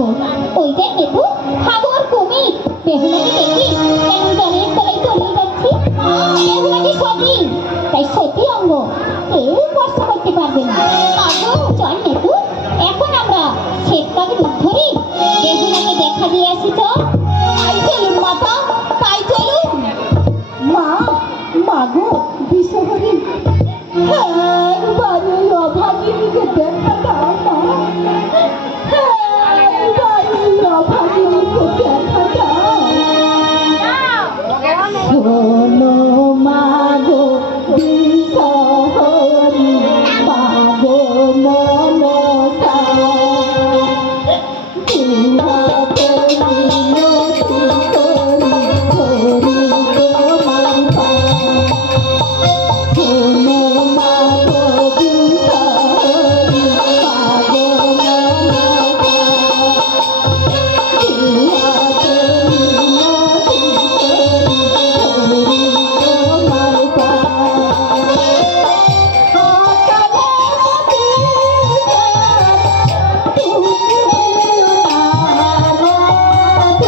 গো, ওই দেখ একটু হাবু আর কুমির বেহুলাকে দেখি কেমন জলের তলায় তলিয়ে যাচ্ছে। বেহুলাটি সতী, তাই সতী অঙ্গ কেউ স্পর্শ করতে পারবে না। চল নেটু, এখন আমরা শ্বেতকাকে রূপ ধরি বেহুলাকে দেখা দিয়ে আসি। তো তাই চলুন মাতা, তাই চলুন। মা, মাগো বিশ্বহরি, একবার ওই অভাগিনীকে দেখা দাও মা, একবার ওই অভাগিনীকে দেখা দাও। শোনো মাগো বিশ্বহরি, মাগো মনসা, দুহাতে মিনতি করি করি তোমার পায়ে। শোনো মাগো বিশ্বহরি, মাগো মনসা, দুহাতে মিনতি করি করি তোমার পায়ে। অকালে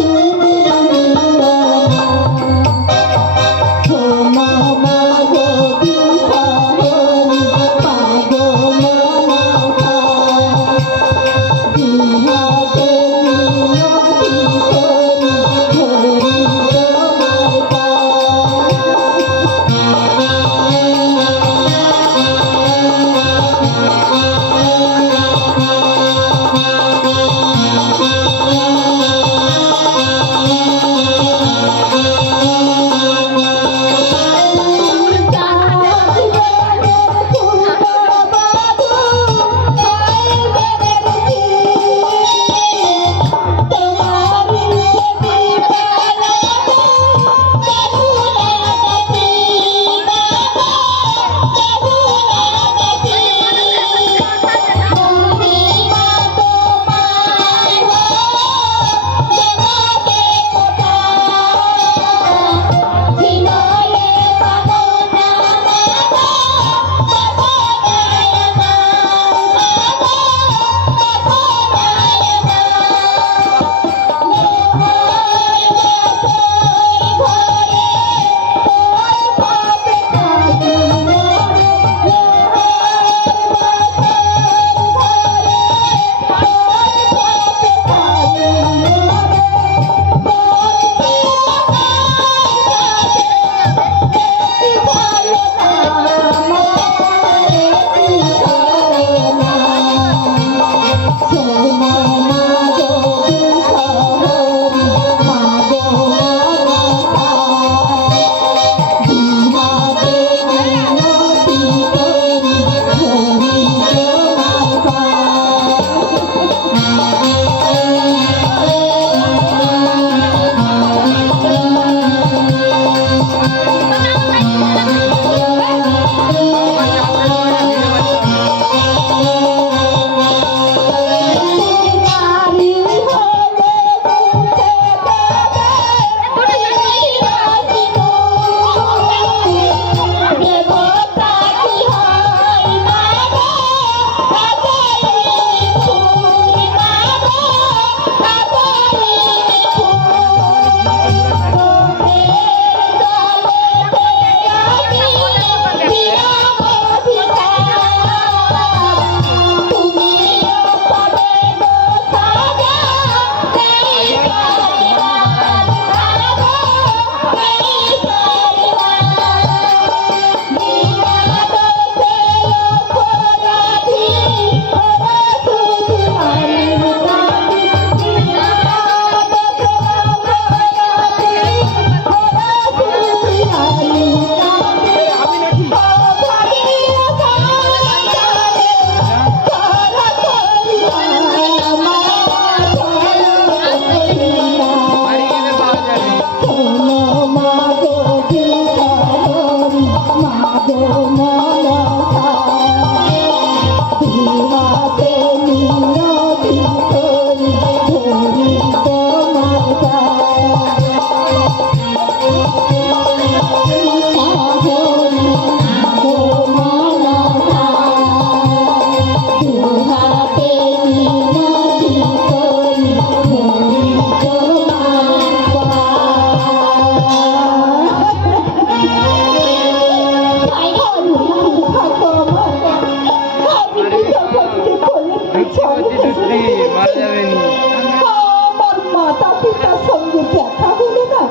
আমার মাতা পিতার সঙ্গে দেখা হলো না,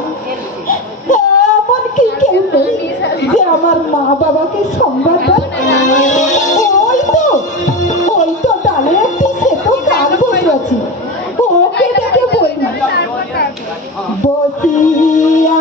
এমন কি কেউ নেই যে আমার মা বাবাকে সংবাদ দেয়? ওই তো ডালে একটি সেতো কাক বসে আছে, ওকে ডেকে বলি বসিয়া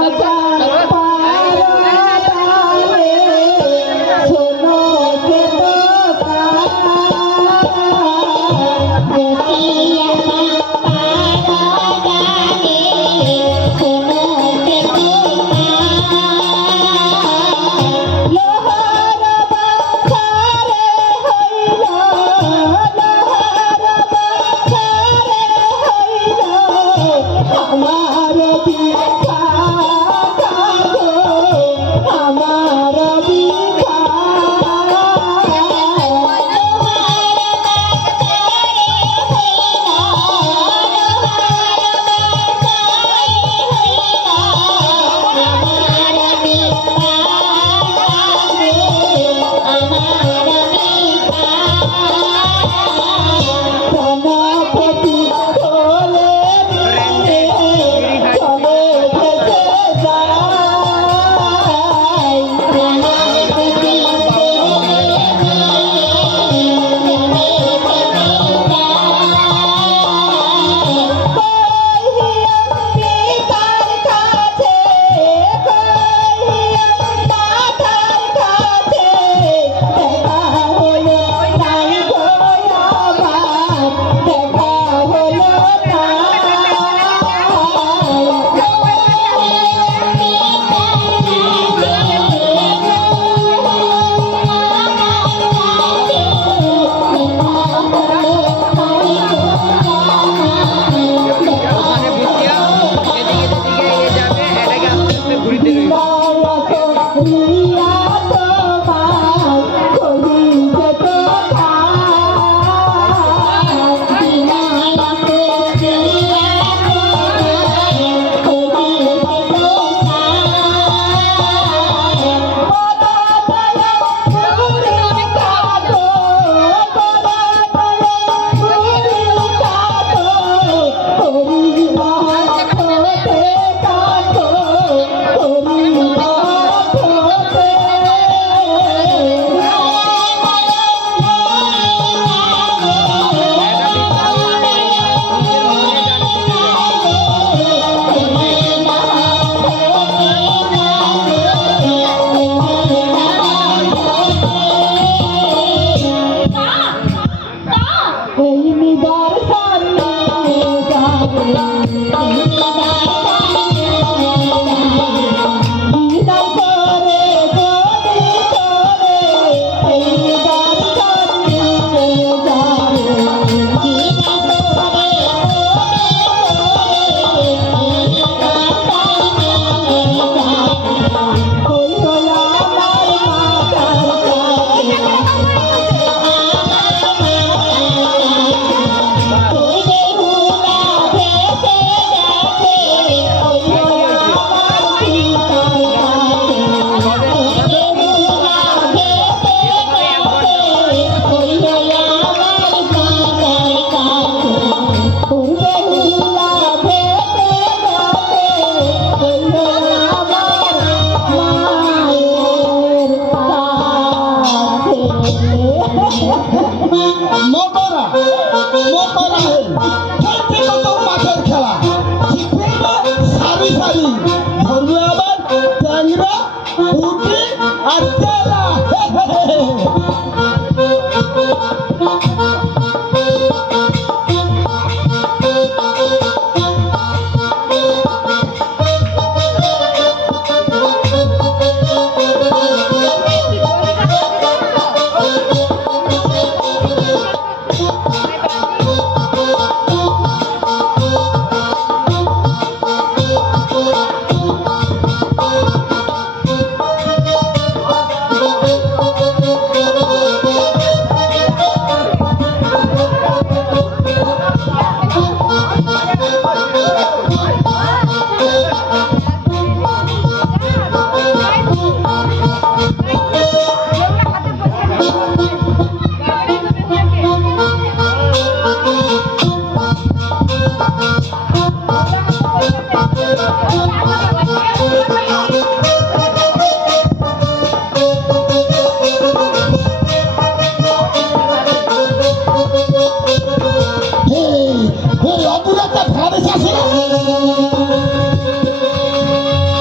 অদূর একটা ভেড়া বেশি আছে না?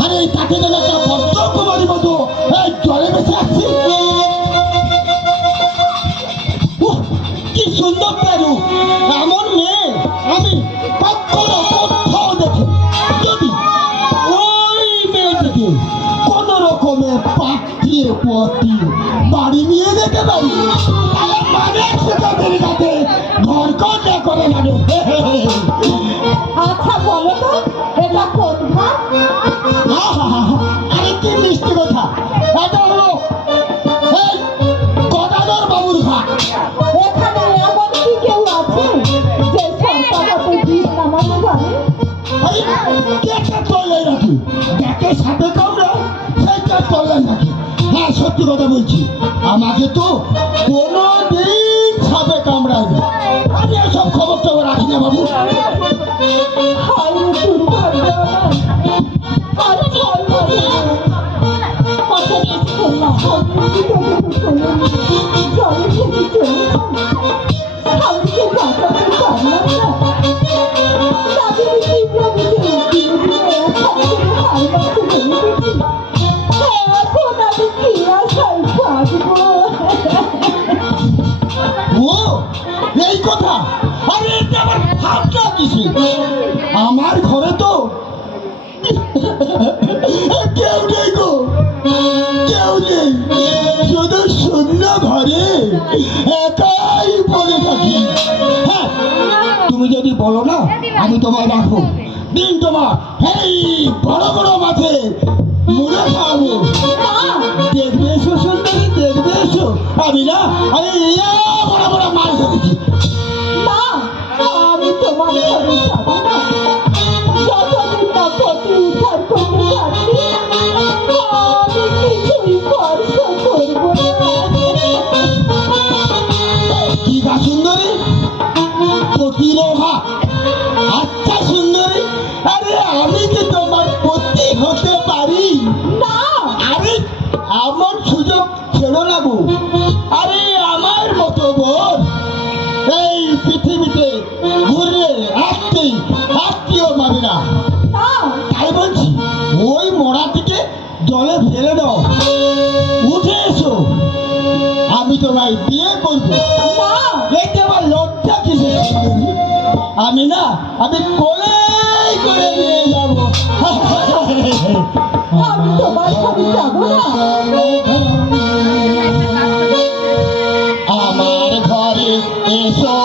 আরে তাকে যেন একটা বড্ড কুমারী মতো এই জলে বেশি আসছি। কি সুন্দর পেরু, এমন মেয়ে আমি কখনো কোথাও দেখি। যদি ওই মেয়েটিকে কোনো রকমে পাঠিয়ে বাড়ি নিয়ে যেতে পারি, তাহলে মানে সেটাদের কাছে ঘর কটা করে লাগে। আচ্ছা বলো তো এটা কোন ঘাট? আরে কি মিষ্টি কথা, এটা হলো এই গদাধর বাবুর ঘাট। এখানে এমন কি কেউ আছে যে সংসারতে দিন নামাতে পারে? আরে কেটে চলে নাকি, দেখে সাথে কামড়া সেইটা চলে নাকি? হ্যাঁ সত্যি কথা বলছি, আমাকে তো কোনো দিন সাপে কামড়ায়নি। আমি এসব খবর টবর রাখি না বাবু। হায় রে দুর্ভাগ্য আমার। আর ছয় মাসে কত দিন শুনলাম স্বামীকে বাঁচাতে পারলাম না। তাদের জীবনে হার মাসে বেরিয়েছি। এখন আমি কি আশায় বাঁচবো? ও এই কথা, আরে এটা আমার ভাবনা কিছু। আমার ঘরে তো কেউ নেই গো, কেউ নেই, শুধু শূন্য ঘরে একাই পড়ে থাকি। হ্যাঁ তুমি যদি বলো না আমি তোমায় রাখবো, দিন তোমার এই বড় বড় মাঠে মুড়ে খাওয়াবো। দেখবে এসো সুন্দরী, দেখবে এসো। আমি না আমি বড় বড় মাছ ধরেছি। না, আমি তোমার ঘরে যাবো না। যতদিন না পথে উদ্ধার করতে পারছি, আমি কিছুই ভরসা করবো না। কি গা সুন্দরী, প্রতিরোধা। আচ্ছা সুন্দরী, আরে আমি কি তোমার পতি হতে পারি? না, আরে এমন সুযোগ ছেড়ো না গো। আরে আমার মতো বোন এই পৃথিবীতে ঘুরে আসতেই আত্মীয় পাবে না। না, তাই বলছি ওই মরাটিকে জলে ফেলে দাও, উঠে এসো, আমি তোমায় বিয়ে করবো। না, এতে আমার লজ্জা কিসের সুন্দরী? আমি না আমি কোলে করে নিয়ে যাবো। আমি তোমার ঘরে যাবো না। আমার ঘরে এসো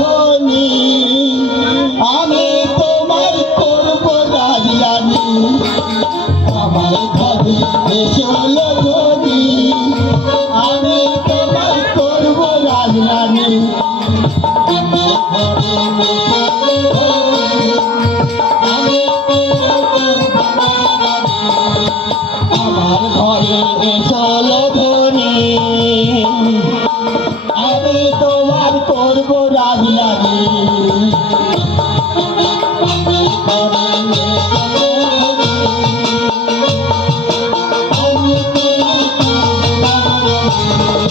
ধনী, আমি তোমার করবো রাজরানী। আমার ঘরে এসো ধনী, আমি তোমার করবো রাজরানী। আমার ঘরে এসো ধনী, আমি তোমার করবো রাজরানী।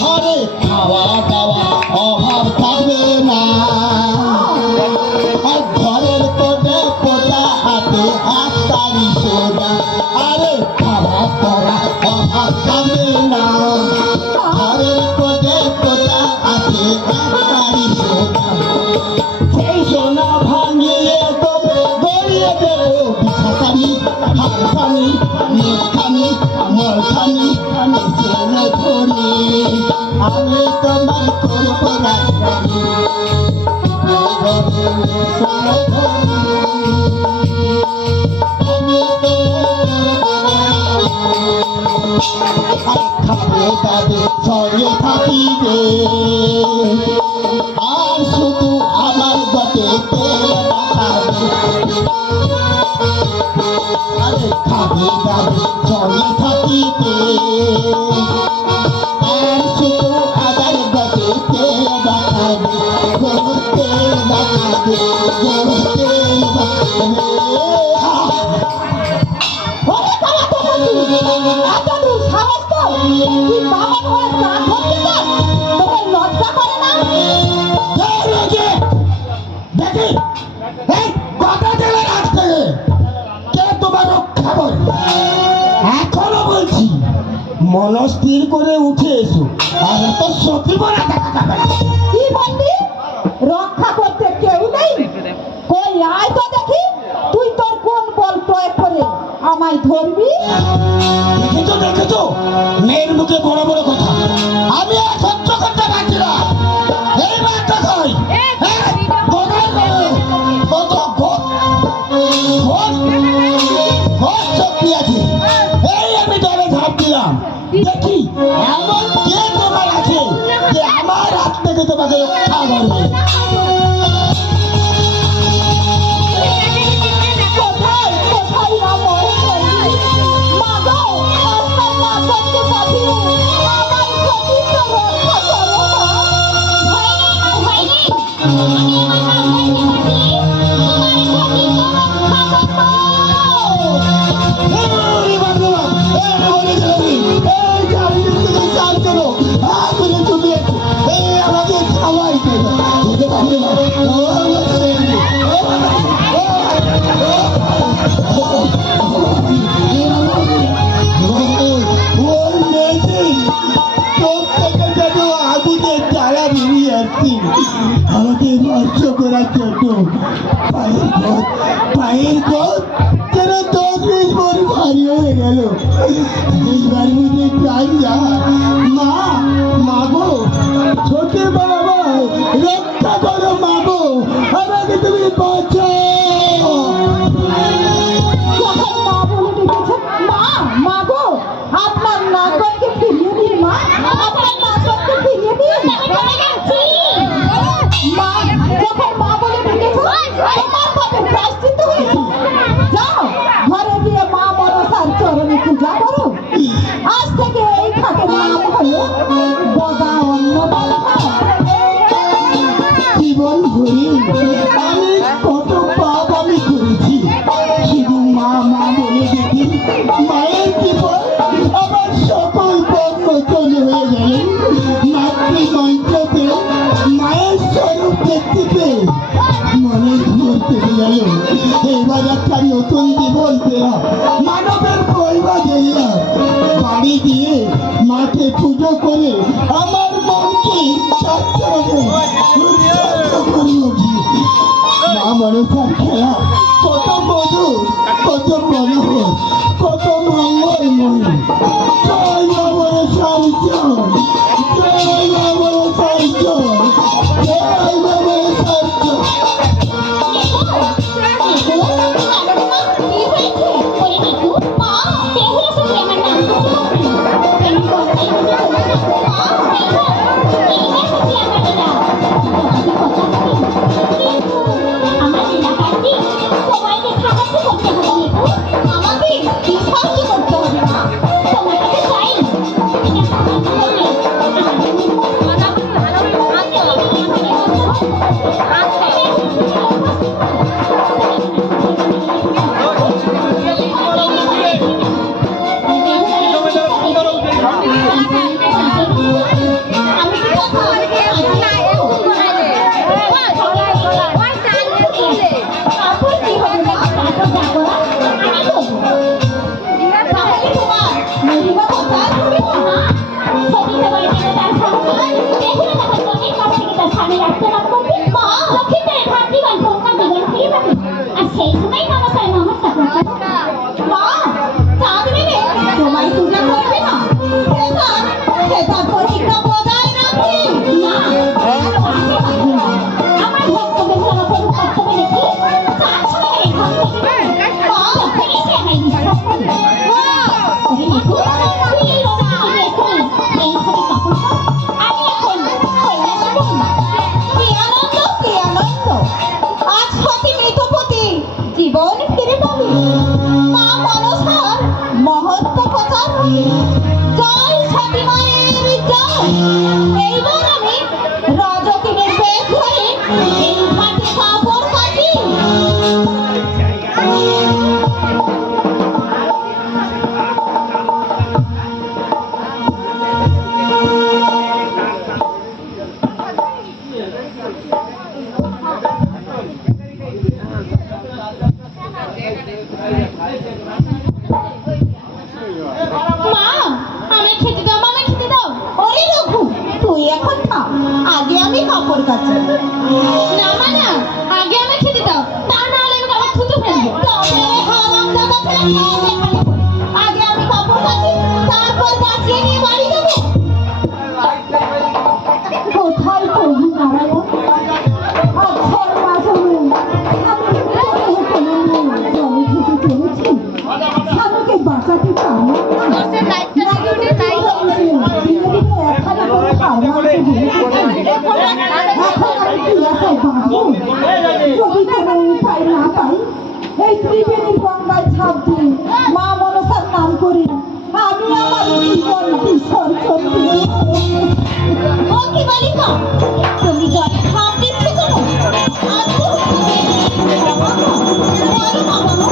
ঘরে খাওয়া দাওয়া অভাব থাকবে না, আর ঘরের কোটে কোটা হাতে আত্মারি সোনা। আরে খাওয়া দাওয়া অভাব থাকবে না, ঘরের কোটে কোটা হাতে আত্মারি সোনা। সেই সোনা ভাঙিয়ে তবে গড়িয়ে দেবো বিছাখানি, হাতখানি, মুখখানি, মলখানি, আমি চলে ধরি। আমি তোমার করবো রাজরানী। খাবে দাবে সঙ্গে থাকিবে, আর শুধু আমার গতে তেল মাখাবে। আরে খাবে দাবে সঙ্গে থাকিবে, আর শুধু আমার গতে তেল মাখাবে, তেল মাখাবে। ওরে কালা তো বলছি এত দূর সাহস তো তুই বাবার হয়ে গান ধরতে চাস তোকে লজ্জা করে না দেখি এই কথা দিলে রাজ থেকে কে তোমার রক্ষা করে এখনো বলছি মনস্থির করে উঠে এসো আর এত সত্যি বলে দেখা যাবে না। কি বললি রক্ষা করতে কেউ নেই কই আয় তো দেখি তুই তোর কোন বল প্রয়োগ করে আমায় ধরবি দেখেছো মেয়ের মুখে বড় বড় কথা আমি আর সহ্য করতে পারছি না এই মাত্র কই কত শক্তি আছে এই আমি দলে ঝাঁপ দিলাম দেখি এমন কে তোমার আছে যে আমার হাত থেকে তোমাকে রক্ষা করবে কোথায় কোথায় না মরে করবি মা গো আপনার মা করতে পাঠিয়ে আমার ক্ষতি তো রক্ষা করো না ভয় নেই আমি আমার মাকে পাঠিয়ে তোমার ক্ষতি রক্ষা করবো। আমাকে নষ্ট করার জন্য পায়ের পথ যেন 10-20 বড় ভারী হয়ে গেল এইবার বুঝে প্রাণ যা মা মাগো ছোট বাবা রক্ষা করো মাগো আমাকে তুমি বাঁচাও যখন মা বলে ডেকেছে মা মা গো আপনার নাগরকে ফিরিয়ে দিন মা আপনার নাগরকে ফিরিয়ে দিন মা যখন মা বলে ডেকেছে তোমার পাপের প্রায়শ্চিত্ত হয়েছে যাও ঘরে গিয়ে মা মনসার চরণে পূজা করো আজ থেকে এই ঘাটের নাম হলো বদা অন্নদাতা জীবন ভরে আমি কত পাপ আমি করেছি শুধু মা মা বলে দেখি মায়ের জীবন আমার সকল পাপ মোচন হয়ে গেল মাতৃমন্ত্রতে মায়ের স্বরূপ দেখতে পেয়ে মনে ধরতে গেল এবার একটা নতুন জীবন পেলাম মানবের পরিবার দিলাম বাড়ি দিয়ে মাকে পুজো করে আমার মনকে মা মনসার খেলা কত মধুর কত মনোহর কত মঙ্গলময় জয় মা মনসার জয় জয় মা মনসার জয় জয় মা মনসার জয় আমাকে কি সাহায্য করতে হবে না তোমার কাছে চাই সেই সময় নমস্কার নমস্কার মা চাঁদ মেরে তোমায় পূজা করবে না সেটা প্রতিজ্ঞা বজায় রাখবে না আমার ভক্তদের জন্য কোনো কর্তব্য দেখি তার সময় বিশ্বাস করি জীবন মা আমি খেতে দাও, মা খেতে দাও। ওরে রঘু, তুই এখন থাম, আগে আমি কাপড় কাচি। না মা না, আগে আমি খেতে দাও, তা না হলে আমি কাপড় থুতু ফেলবো। তবে হারামজাদা ছেলে খেয়ে দেখালে পরে। আগে আমি কাপড় কাচি, তারপর কাচিয়ে নিয়ে বাড়ি দেবো। কোথায় প্রভু নারায়ণ? অক্ষর মাঝে আমি বিপদে পড়ে জলে ঢুকে চলেছি। স্বামীকে বাঁচাতে পারলাম না। নাকি তো কি হয়েছে? ধীরে ধীরে একখানা করে হার মারতে বলেছি। এখন আমি কি আশায় বাঁচবো? যদি কোনো উপায় না পাই, এই ত্রিবেণী গঙ্গায় ঝাঁপ দিয়ে মা মনসার নাম করি আমি আমার জীবন বিসর্জন দিই। ও কি বালিকা, তুমি জলে ঝাঁপ দিচ্ছ কেন? আজকে বলো না বাবা,